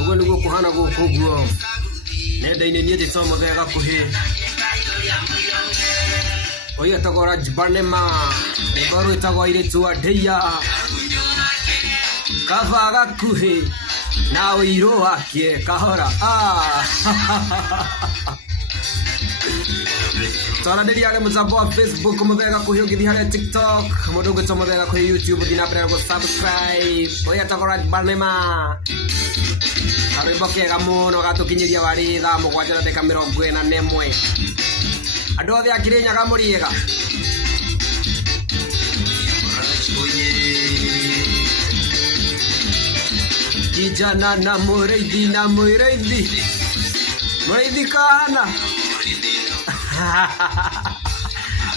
Ugo niguo kuhana guku guo nenda-inĩ niĩ ndĩtomũthega kuhĩ oya tagora Jibanema rwĩmbo rwĩtagwo airĩtu a Ndeia kaba gakuhĩ na ũirũ wake kahora twaranĩria harĩ mũtambo wa Facebook mũthega kuhĩ ũgĩthiĩ harĩa TikTok mũndũ ũngĩtwo mũthega kuhĩ YouTube thiĩ na mbere gũ subscribe oya tagora Jibanema karwĩmbo kega mũno gatũkinyĩria warĩ thaa 7:41 andũ othe a Kĩrĩnyaga mũrĩega kijana na mũrĩithi kana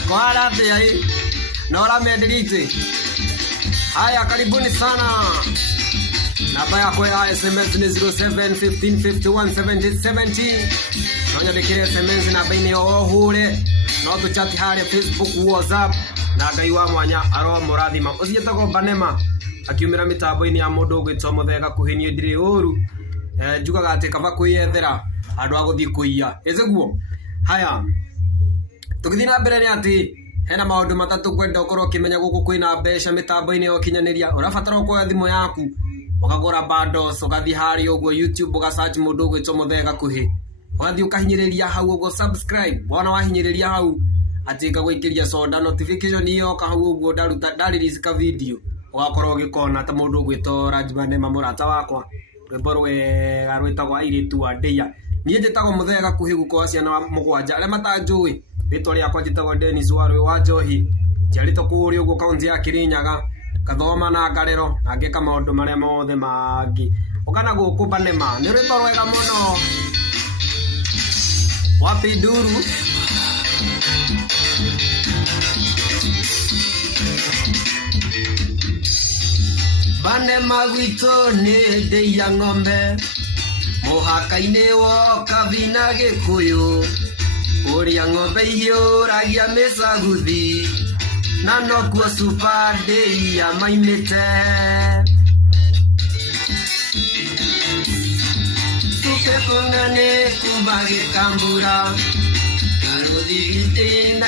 kwara atia na uramendirite haya karibuni sana namba yako ya SMS ni 0715517070 nonyandikire SMS namba ini ohure no tuchati harĩa Facebook WhatsApp na Ngai wa mwanya aro mũrathima ũthiĩtagwo Banema akiumĩra mĩtambo-inĩ ya mũndũ ũgwĩtwo mũthega kuhĩ niĩ ndirĩ ũru njugaga atĩ kaba kwĩyethera andũ a gũthiĩ kũiya ĩziguo haya tũgĩthiĩ na mbere nĩ atĩ hena maũndũ matatũ kwenda ũkorwo ũkĩmenya gũkũ kwĩna mbeca mĩtambo-inĩ ya ũkinyanĩria ũrabatara kuoya thimũ yaku ukagura bundles ugathiĩ harĩa ũguo YouTube ugasearch mũndũ ũgwĩtwo mũthega kuhĩ ugathiĩ ũkahinyĩrĩria hau ũguo subscribe wona wahinyĩrĩria hau atĩ ngagũikĩria soda notification iyo ka hau ũguo ndarĩrĩci ka video ugakorwo ũgĩkona ta mũndũ ũgwĩtwo Jibanema mũrata wakwa rwĩmbo rwega rwĩtagwo airĩtu a Ndeia niĩ njĩtagwo mũthega kuhĩ gũkorwo ciana 7 arĩa matanjũĩ rĩtwa rĩakwa njĩtagwo Dennis Warũĩ wa Njohi njiarĩtwo kũrĩa ũguo kaunti ya Kĩrĩnyaga gathoma na ngarero na ngeka maũndũ marĩa mothe mangĩ ũkana gũkũ Banema nĩ rwĩmbo rwega mũno wapi nduru Banema gwitũ nĩ Ndeia ng'ombe mũhaka-inĩ woka vina Gĩkũyũ ũrĩa ng'ombe ihiũragia mĩcaguthi na nokuo Super Ndeia maimĩte tukĩkũng'anĩ kuma Gĩkambura karũthigitĩna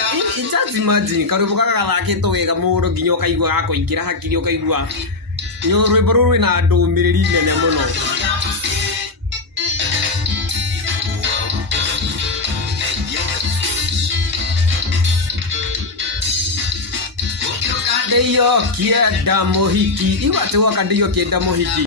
just imagine karwĩmbo gaka gathakĩtwo wega mũndũ nginya ũkaigua gakũingĩra hakiri ũkaigua rwĩmbo rũrũ rwĩna ndũmĩrĩri nene mũno Ndeia kĩenda mũhiki igwatĩ woka Ndeia kĩenda mũhiki